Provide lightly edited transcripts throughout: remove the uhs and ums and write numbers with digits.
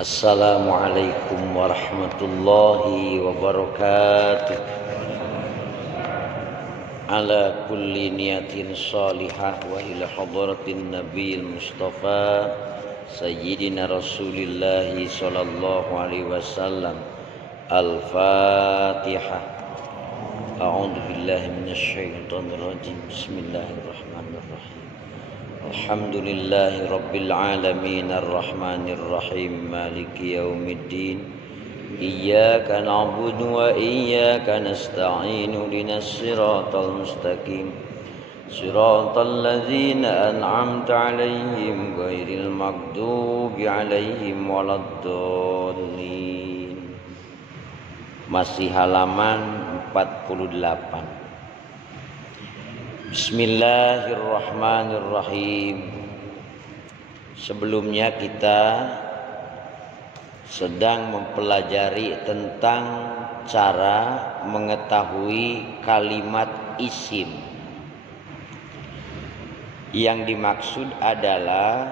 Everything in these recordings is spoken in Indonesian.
Assalamualaikum warahmatullahi wabarakatuh. Ala kulli niyatin salihah wa ila hadratin nabiyil mustafa sayyidina rasulillahi sallallahu alaihi wasallam. Al-Fatihah. A'udzu billahi minasy syaithanir rajim. Bismillahirrahmanirrahim. Alhamdulillahi rabbil alamin arrahmanir rahim maliki yaumiddin. Iyyaka na'budu wa iyyaka nasta'in ihdinas siratal mustaqim siratal ladzina an'amta 'alaihim ghairil maghdubi 'alaihim waladdallin. Masih halaman 48. Bismillahirrahmanirrahim. Sebelumnya kita sedang mempelajari tentang cara mengetahui kalimat isim. Yang dimaksud adalah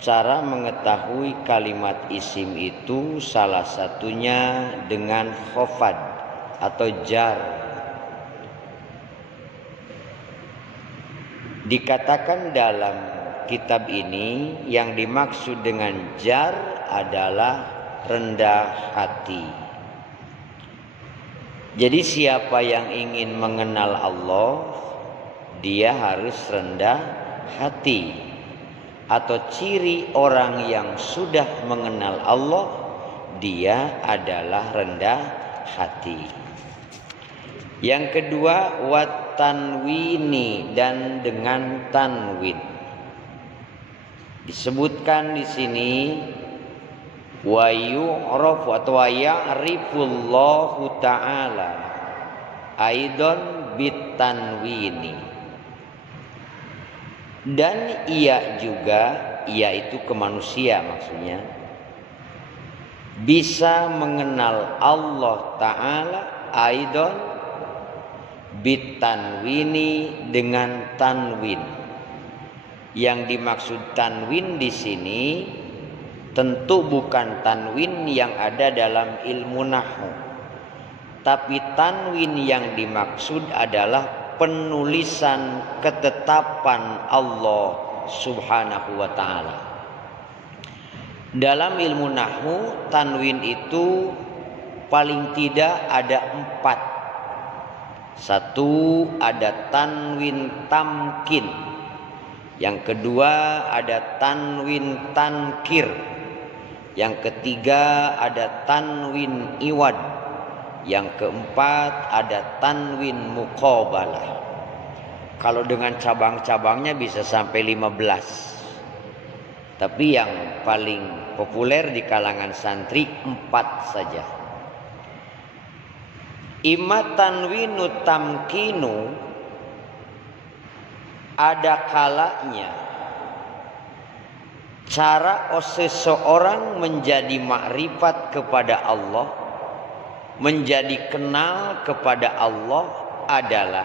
cara mengetahui kalimat isim itu salah satunya dengan khafad atau jar. Dikatakan dalam kitab ini yang dimaksud dengan jar adalah rendah hati. Jadi siapa yang ingin mengenal Allah, dia harus rendah hati. Atau ciri orang yang sudah mengenal Allah, dia adalah rendah hati. Yang kedua, wat tanwini, dan dengan tanwin. Disebutkan di sini wa yu'rafu atau wa ya'rifullahu ta'ala aidon bit tanwini. Dan ia juga, ia itu ke manusia maksudnya, bisa mengenal Allah Ta'ala aidon bit tanwini, dengan tanwin. Yang dimaksud tanwin di sini tentu bukan tanwin yang ada dalam ilmu nahwu, tapi tanwin yang dimaksud adalah penulisan ketetapan Allah Subhanahu wa ta'ala. Dalam ilmu nahwu, tanwin itu paling tidak ada 4. Satu, ada tanwin tamkin. Yang kedua, ada tanwin tankir. Yang ketiga, ada tanwin iwad. Yang keempat, ada tanwin muqabalah. Kalau dengan cabang-cabangnya bisa sampai 15. Tapi yang paling populer di kalangan santri 4 saja. Imma tanwinu tamkinu, ada kalanya cara seseorang menjadi makrifat kepada Allah, menjadi kenal kepada Allah adalah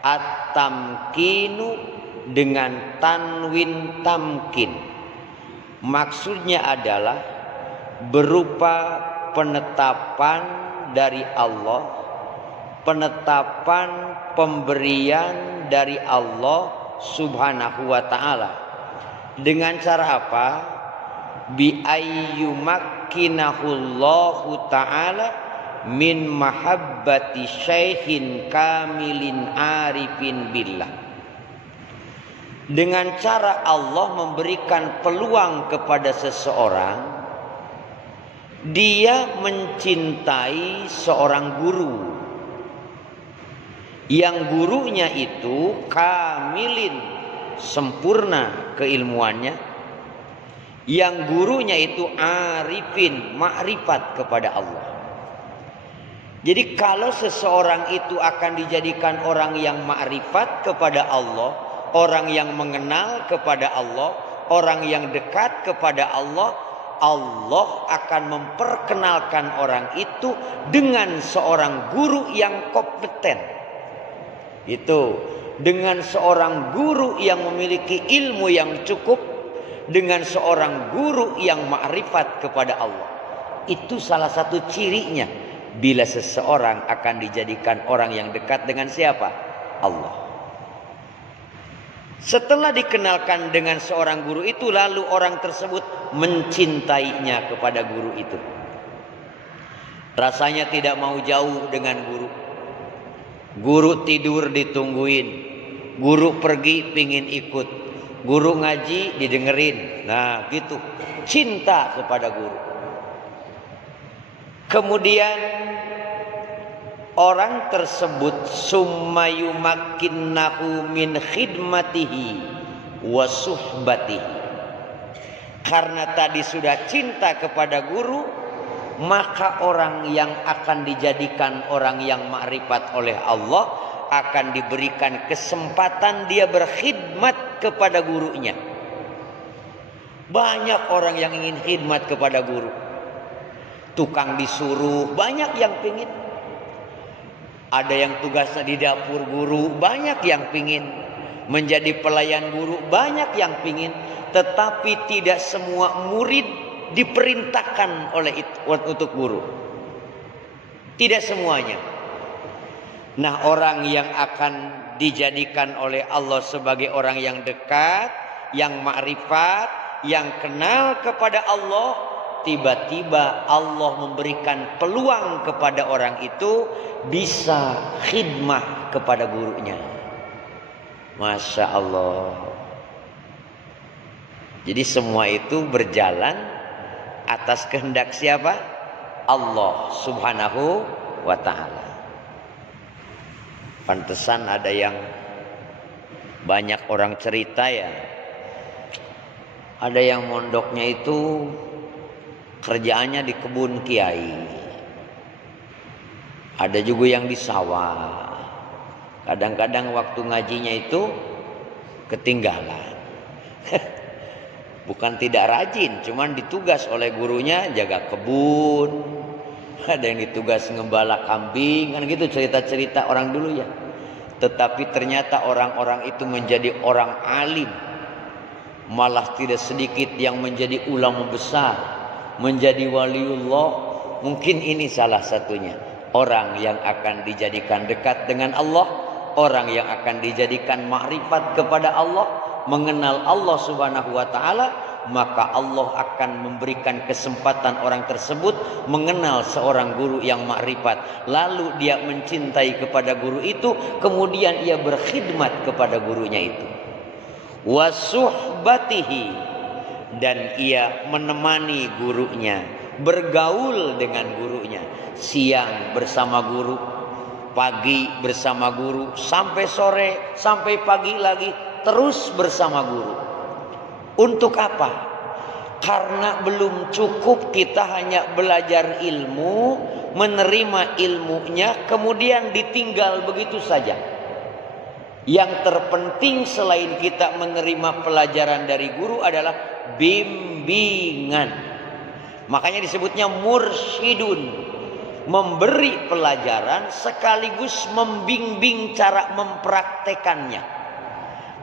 at-tamkinu dengan tanwin tamkin. Maksudnya adalah berupa penetapan dari Allah, penetapan pemberian dari Allah Subhanahu wa ta'ala. Dengan cara apa? Bi ayyumakkinahullahu ta'ala min mahabbati syaikhin kamilin arifin billah. Dengan cara Allah memberikan peluang kepada seseorang, dia mencintai seorang guru, yang gurunya itu kamilin, sempurna keilmuannya, yang gurunya itu arifin, makrifat kepada Allah. Jadi kalau seseorang itu akan dijadikan orang yang makrifat kepada Allah, orang yang mengenal kepada Allah, orang yang dekat kepada Allah, Allah akan memperkenalkan orang itu dengan seorang guru yang kompeten. Itu dengan seorang guru yang memiliki ilmu yang cukup, dengan seorang guru yang ma'rifat kepada Allah. Itu salah satu cirinya bila seseorang akan dijadikan orang yang dekat dengan siapa? Allah. Setelah dikenalkan dengan seorang guru itu, lalu orang tersebut mencintainya kepada guru itu. Rasanya tidak mau jauh dengan guru. Guru tidur ditungguin, guru pergi pingin ikut, guru ngaji didengerin. Nah gitu, cinta kepada guru. Kemudian orang tersebut summa yumakkinnahu min khidmatihi wa suhbatihi. Karena tadi sudah cinta kepada guru, maka orang yang akan dijadikan orang yang makrifat oleh Allah akan diberikan kesempatan dia berkhidmat kepada gurunya. Banyak orang yang ingin khidmat kepada guru. Tukang disuruh, banyak yang pingin. Ada yang tugasnya di dapur guru, banyak yang pingin. Menjadi pelayan guru, banyak yang pingin. Tetapi tidak semua murid diperintahkan oleh itu untuk guru. Tidak semuanya. Nah, orang yang akan dijadikan oleh Allah sebagai orang yang dekat, yang makrifat, yang kenal kepada Allah, tiba-tiba Allah memberikan peluang kepada orang itu bisa khidmah kepada gurunya. Masya Allah. Jadi semua itu berjalan atas kehendak siapa? Allah Subhanahu wa ta'ala. Pantesan ada yang banyak orang cerita ya. Ada yang mondoknya itu kerjaannya di kebun kiai. Ada juga yang di sawah. Kadang-kadang waktu ngajinya itu ketinggalan. Bukan tidak rajin, cuman ditugas oleh gurunya jaga kebun. Ada yang ditugas ngembala kambing, kan gitu cerita-cerita orang dulu ya. Tetapi ternyata orang-orang itu menjadi orang alim. Malah tidak sedikit yang menjadi ulama besar, menjadi waliullah. Mungkin ini salah satunya. Orang yang akan dijadikan dekat dengan Allah, orang yang akan dijadikan makrifat kepada Allah, mengenal Allah Subhanahu wa ta'ala, maka Allah akan memberikan kesempatan orang tersebut mengenal seorang guru yang makrifat. Lalu dia mencintai kepada guru itu, kemudian ia berkhidmat kepada gurunya itu. Wa suhbatihi, dan ia menemani gurunya, bergaul dengan gurunya. Siang bersama guru, pagi bersama guru, sampai sore, sampai pagi lagi, terus bersama guru. Untuk apa? Karena belum cukup kita hanya belajar ilmu, menerima ilmunya, kemudian ditinggal begitu saja. Yang terpenting selain kita menerima pelajaran dari guru adalah bimbingan. Makanya disebutnya mursyidun, memberi pelajaran sekaligus membimbing cara mempraktekannya.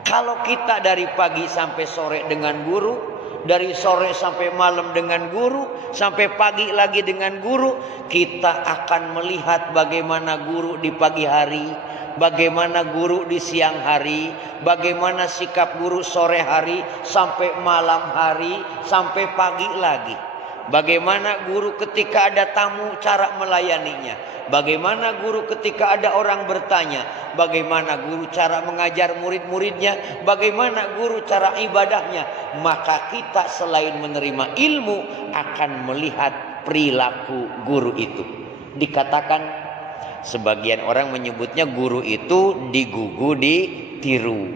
Kalau kita dari pagi sampai sore dengan guru, dari sore sampai malam dengan guru, sampai pagi lagi dengan guru, kita akan melihat bagaimana guru di pagi hari, bagaimana guru di siang hari, bagaimana sikap guru sore hari, sampai malam hari, sampai pagi lagi. Bagaimana guru ketika ada tamu cara melayaninya, bagaimana guru ketika ada orang bertanya, bagaimana guru cara mengajar murid-muridnya, bagaimana guru cara ibadahnya. Maka kita selain menerima ilmu akan melihat perilaku guru itu. Dikatakan sebagian orang menyebutnya guru itu digugu ditiru,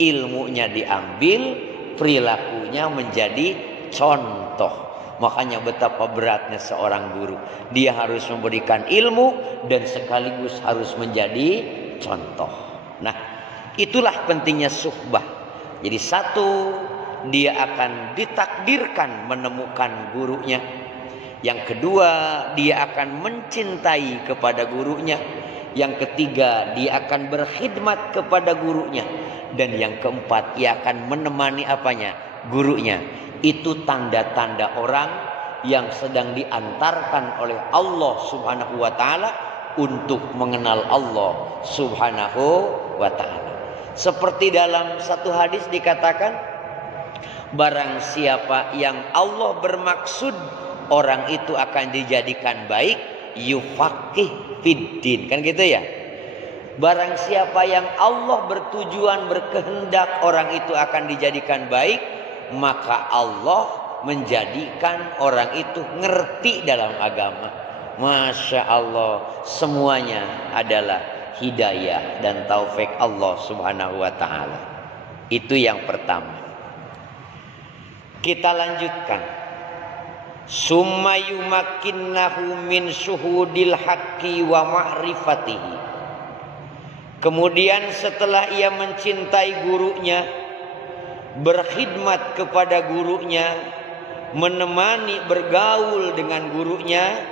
ilmunya diambil, perilakunya menjadi contoh. Makanya betapa beratnya seorang guru. Dia harus memberikan ilmu dan sekaligus harus menjadi contoh. Nah, itulah pentingnya suhbah. Jadi satu, dia akan ditakdirkan menemukan gurunya. Yang kedua, dia akan mencintai kepada gurunya. Yang ketiga, dia akan berkhidmat kepada gurunya. Dan yang keempat, ia akan menemani apanya? gurunya. Itu tanda-tanda orang yang sedang diantarkan oleh Allah Subhanahu wa taala untuk mengenal Allah Subhanahu wa taala. Seperti dalam satu hadis dikatakan, barang siapa yang Allah bermaksud orang itu akan dijadikan baik, yufaqih fiddin, kan gitu ya. Barang siapa yang Allah bertujuan berkehendak orang itu akan dijadikan baik, maka Allah menjadikan orang itu ngerti dalam agama. Masya Allah, semuanya adalah hidayah dan taufik Allah Subhanahu wa taala. Itu yang pertama. Kita lanjutkan. Summa yumakkinnahu min syuhudil haqqi wa ma'rifatihi. Kemudian setelah ia mencintai gurunya, berkhidmat kepada gurunya, menemani bergaul dengan gurunya,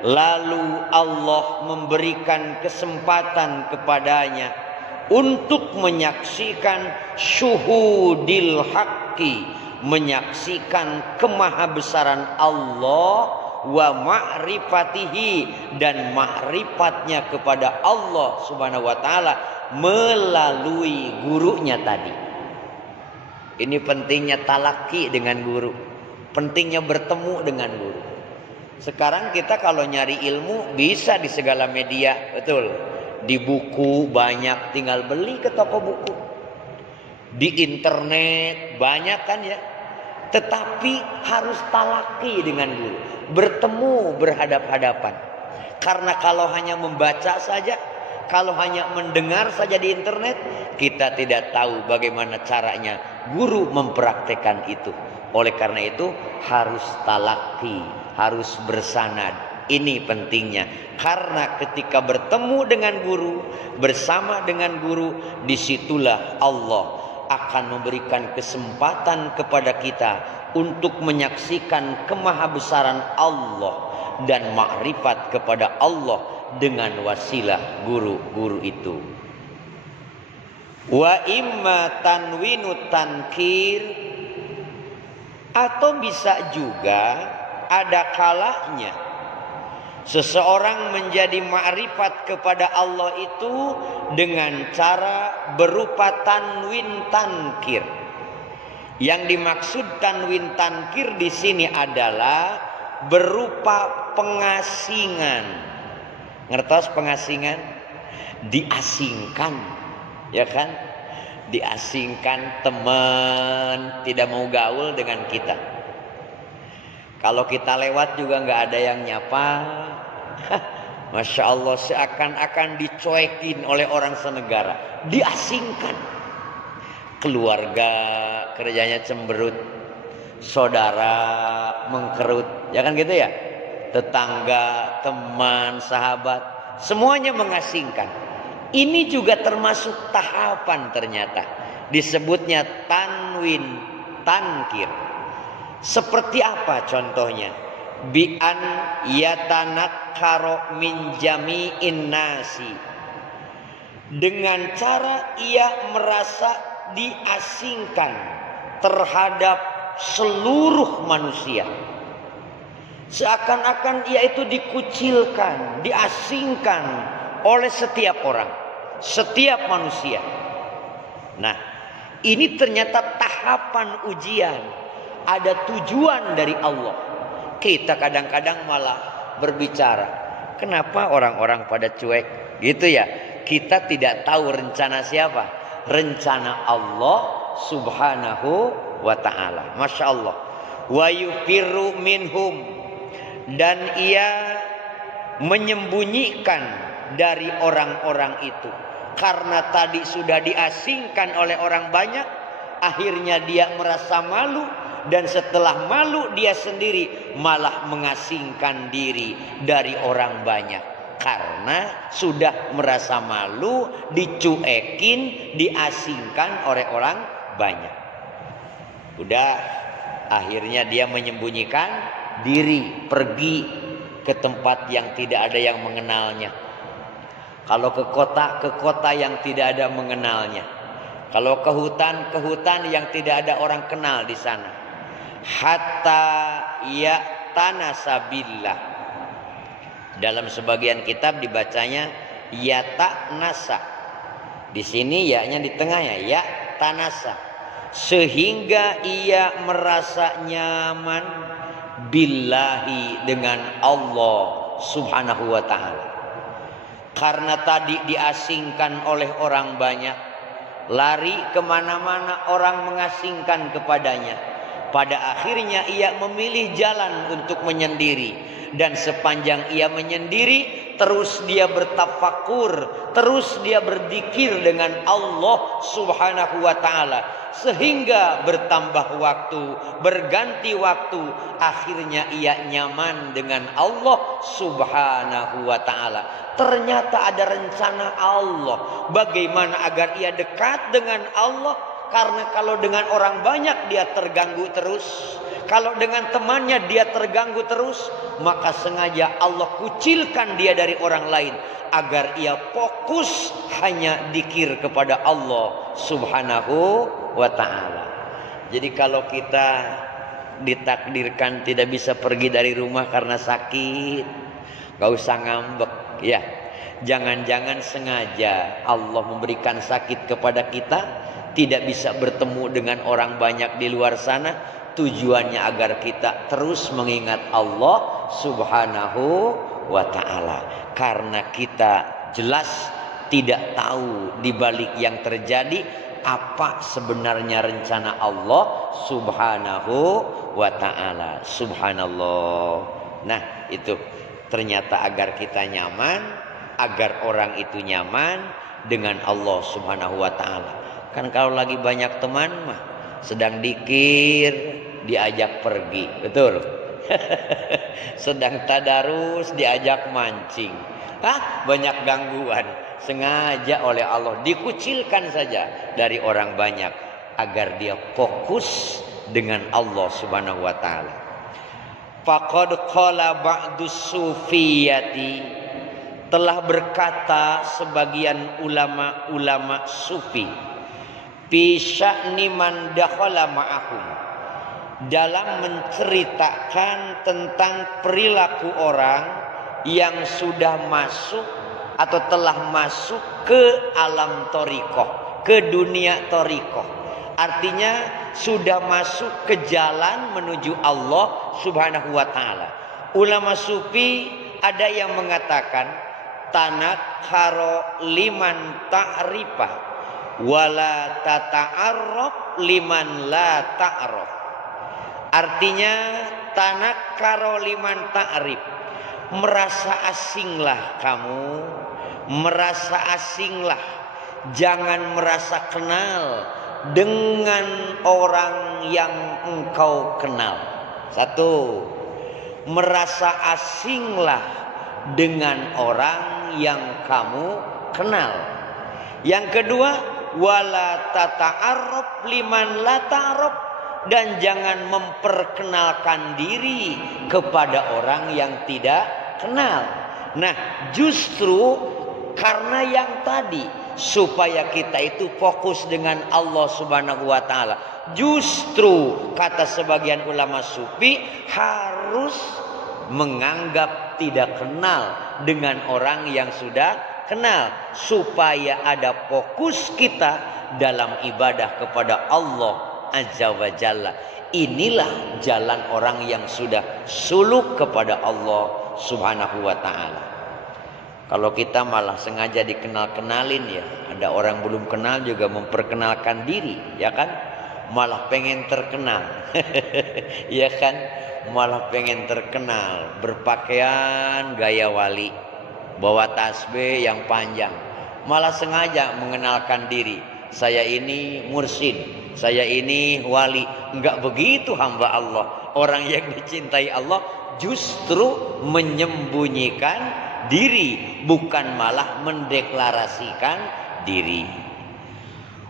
lalu Allah memberikan kesempatan kepadanya untuk menyaksikan syuhudil haqqi, menyaksikan kemahabesaran Allah, wa ma'rifatihi, dan ma'rifatnya kepada Allah Subhanahu wa taala melalui gurunya tadi. Ini pentingnya talaki dengan guru, pentingnya bertemu dengan guru. Sekarang kita kalau nyari ilmu bisa di segala media, betul. Di buku banyak, tinggal beli ke toko buku. Di internet banyak kan ya. Tetapi harus talaki dengan guru, bertemu berhadap-hadapan. Karena kalau hanya membaca saja, kalau hanya mendengar saja di internet, kita tidak tahu bagaimana caranya guru mempraktekkan itu. Oleh karena itu harus talaki, harus bersanad. Ini pentingnya. Karena ketika bertemu dengan guru, bersama dengan guru, disitulah Allah akan memberikan kesempatan kepada kita untuk menyaksikan kemahabesaran Allah dan makrifat kepada Allah dengan wasilah guru-guru itu. Wa imma tanwinu tankir, atau bisa juga ada kalanya seseorang menjadi makrifat kepada Allah itu dengan cara berupa tanwin tankir. Yang dimaksud tanwin tankir di sini adalah berupa pengasingan. Ngertos pengasingan? Diasingkan, ya kan? Diasingkan, teman tidak mau gaul dengan kita. Kalau kita lewat juga nggak ada yang nyapa. Masya Allah, seakan-akan dicuekin oleh orang senegara, diasingkan. Keluarga kerjanya cemberut, saudara mengkerut, ya kan gitu ya. Tetangga, teman, sahabat, semuanya mengasingkan. Ini juga termasuk tahapan ternyata. Disebutnya tanwin tankir. Seperti apa contohnya? Bi'an yatanakkaro min jami'in nasi, dengan cara ia merasa diasingkan terhadap seluruh manusia. Seakan-akan ia itu dikucilkan, diasingkan oleh setiap orang, setiap manusia. Nah, ini ternyata tahapan ujian, ada tujuan dari Allah. Kita kadang-kadang malah berbicara, kenapa orang-orang pada cuek gitu ya. Kita tidak tahu rencana siapa, rencana Allah Subhanahu wa ta'ala. Masya Allah. Wa yufiru minhum, dan ia menyembunyikan dari orang-orang itu. Karena tadi sudah diasingkan oleh orang banyak, akhirnya dia merasa malu. Dan setelah malu, dia sendiri malah mengasingkan diri dari orang banyak. Karena sudah merasa malu, dicuekin, diasingkan oleh orang banyak. Udah, akhirnya dia menyembunyikan diri, pergi ke tempat yang tidak ada yang mengenalnya. Kalau ke kota yang tidak ada mengenalnya. Kalau ke hutan yang tidak ada orang kenal di sana. Hatta ya'tanasabillah. Dalam sebagian kitab dibacanya ya'tanasa. Di sini ya-nya di tengahnya, ya'tanasa. Sehingga ia merasa nyaman billahi, dengan Allah subhanahu wa ta'ala. Karena tadi diasingkan oleh orang banyak, lari kemana-mana orang mengasingkan kepadanya. Pada akhirnya ia memilih jalan untuk menyendiri. Dan sepanjang ia menyendiri, terus dia bertafakur, terus dia berzikir dengan Allah subhanahu wa ta'ala. Sehingga bertambah waktu, berganti waktu, akhirnya ia nyaman dengan Allah subhanahu wa ta'ala. Ternyata ada rencana Allah bagaimana agar ia dekat dengan Allah. Karena kalau dengan orang banyak dia terganggu terus, kalau dengan temannya dia terganggu terus, maka sengaja Allah kucilkan dia dari orang lain agar ia fokus hanya dzikir kepada Allah subhanahu wa ta'ala. Jadi kalau kita ditakdirkan tidak bisa pergi dari rumah karena sakit, gak usah ngambek ya. Jangan-jangan sengaja Allah memberikan sakit kepada kita, tidak bisa bertemu dengan orang banyak di luar sana, tujuannya agar kita terus mengingat Allah subhanahu wa ta'ala. Karena kita jelas tidak tahu di balik yang terjadi apa sebenarnya rencana Allah subhanahu wa ta'ala. Subhanallah. Nah itu ternyata agar kita nyaman, agar orang itu nyaman dengan Allah subhanahu wa ta'ala. Kan kalau lagi banyak teman mah sedang dzikir diajak pergi, betul? Sedang tadarus diajak mancing. Banyak gangguan. Sengaja oleh Allah dikucilkan saja dari orang banyak agar dia fokus dengan Allah subhanahu wa ta'ala. Faqad qala ba'dus sufiyati, telah berkata sebagian ulama-ulama sufi, fi sya'ni man dakhala ma'ahum, dalam menceritakan tentang perilaku orang yang sudah masuk atau telah masuk ke alam thariqah, ke dunia thariqah. Artinya sudah masuk ke jalan menuju Allah subhanahu wa ta'ala. Ulama sufi ada yang mengatakan tanakkaro liman ta'rifah wala tata'arraf liman la ta'raf. Artinya tanakkaro liman ta'rif, merasa asinglah kamu, merasa asinglah, jangan merasa kenal dengan orang yang engkau kenal. Satu, merasa asinglah dengan orang yang kamu kenal. Yang kedua, wala tata'arraf liman la ta'raf, dan jangan memperkenalkan diri kepada orang yang tidak kenal. Nah, justru karena yang tadi, supaya kita itu fokus dengan Allah subhanahu wa ta'ala, justru kata sebagian ulama sufi harus menganggap tidak kenal dengan orang yang sudah kenal, supaya ada fokus kita dalam ibadah kepada Allah azza wa jalla. Inilah jalan orang yang sudah suluk kepada Allah subhanahu wa ta'ala. Kalau kita malah sengaja dikenal-kenalin ya, ada orang belum kenal juga memperkenalkan diri, ya kan? Malah pengen terkenal. Ya kan? Malah pengen terkenal, berpakaian gaya wali, bawa tasbih yang panjang, malah sengaja mengenalkan diri, saya ini mursyid, saya ini wali. Enggak begitu hamba Allah. Orang yang dicintai Allah justru menyembunyikan diri, bukan malah mendeklarasikan diri.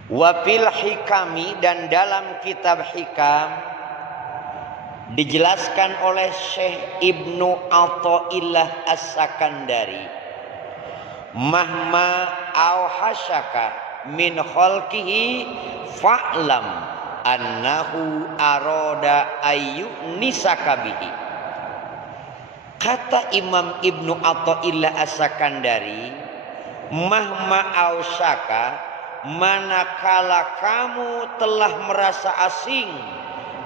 Wa fil hikami, dan dalam kitab hikam dijelaskan oleh Syekh Ibnu Athaillah As-Sakandari, mahma auhashaka min khalqihi fa'lam annahu arada ayyunisaka bihi. Kata Imam Ibnu Athaillah As-Sakandari, mahma ausaka, manakala kamu telah merasa asing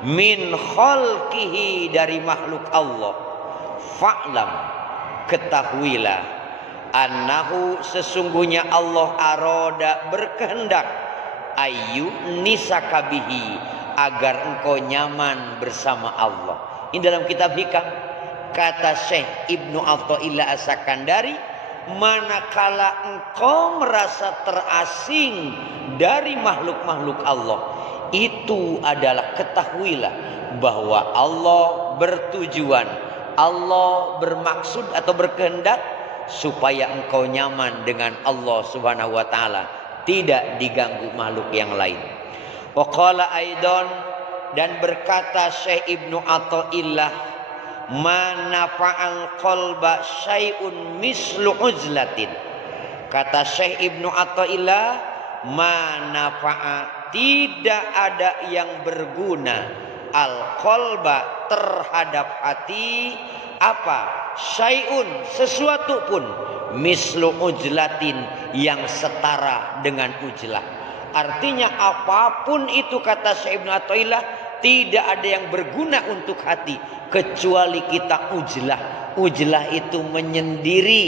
min khalqihi, dari makhluk Allah, fa'lam, ketahuilah, annahu, sesungguhnya Allah arada, berkehendak, ayyunisaka bihi, agar engkau nyaman bersama Allah. Ini dalam kitab Hikam. Kata Syekh Ibnu Athaillah As-Sakandari, manakala engkau merasa terasing dari makhluk-makhluk Allah, itu adalah ketahuilah bahwa Allah bertujuan, Allah bermaksud atau berkehendak supaya engkau nyaman dengan Allah Subhanahu wa taala, tidak diganggu makhluk yang lain. Wa qala aidan, dan berkata Syekh Ibnu Athaillah, ma nafa'al qalba syai'un mislu uzlatin. Kata Syekh Ibnu Athaillah, ma nafa'a, tidak ada yang berguna, al qalba, terhadap hati, apa? Syai'un, sesuatu pun, mislu uzlatin, yang setara dengan ujlah. Artinya apapun itu, kata Syekh Ibnu Athaillah, tidak ada yang berguna untuk hati kecuali kita ujlah. Ujlah itu menyendiri,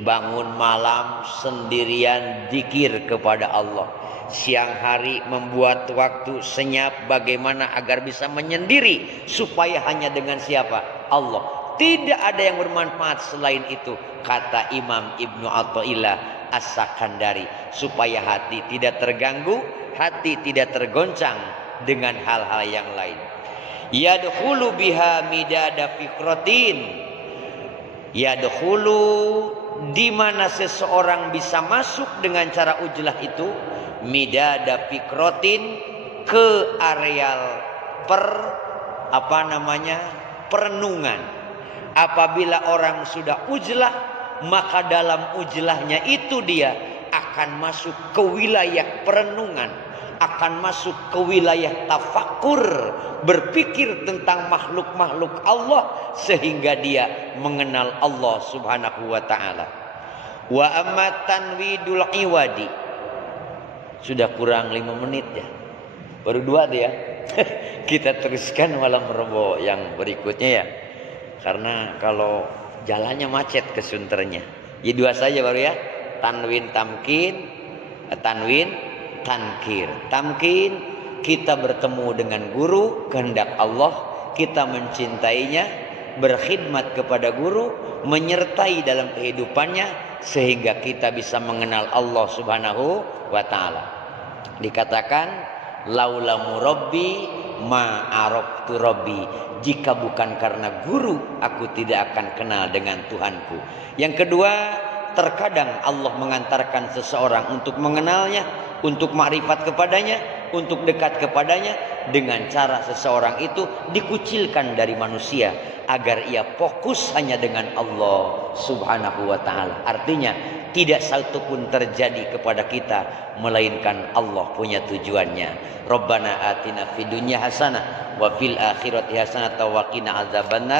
bangun malam sendirian zikir kepada Allah, siang hari membuat waktu senyap bagaimana agar bisa menyendiri supaya hanya dengan siapa? Allah. Tidak ada yang bermanfaat selain itu, kata Imam Ibnu Athaillah As-Sakandari, supaya hati tidak terganggu, hati tidak tergoncang dengan hal-hal yang lain. Yadkhulu biha midada fikratin, yadkhulu, di mana seseorang bisa masuk dengan cara ujlah itu, midada fikratin, ke areal perenungan. Apabila orang sudah ujlah, maka dalam ujlahnya itu dia akan masuk ke wilayah perenungan, akan masuk ke wilayah tafakur, berpikir tentang makhluk-makhluk Allah, sehingga dia mengenal Allah Subhanahu wa taala. Wa amma tanwidul iwadi, sudah kurang 5 menit ya, baru 2 dia. Kita teruskan malam Rebo yang berikutnya ya, karena kalau jalannya macet ke Sunternya. Jadi 2 saja baru ya. Tanwin tamkin, tanwin tankir. Tamkin, kita bertemu dengan guru, kehendak Allah, kita mencintainya, berkhidmat kepada guru, menyertai dalam kehidupannya, sehingga kita bisa mengenal Allah Subhanahu wa taala. Dikatakan laula murabbi ma araftu rabbi, jika bukan karena guru aku tidak akan kenal dengan Tuhanku. Yang kedua, terkadang Allah mengantarkan seseorang untuk mengenalnya, untuk makrifat kepadanya, untuk dekat kepadanya, dengan cara seseorang itu dikucilkan dari manusia agar ia fokus hanya dengan Allah Subhanahu wa taala. Artinya tidak satu pun terjadi kepada kita melainkan Allah punya tujuannya. Rabbana atina fid dunya hasanah wa fil akhirati hasanah wa qina azabannar.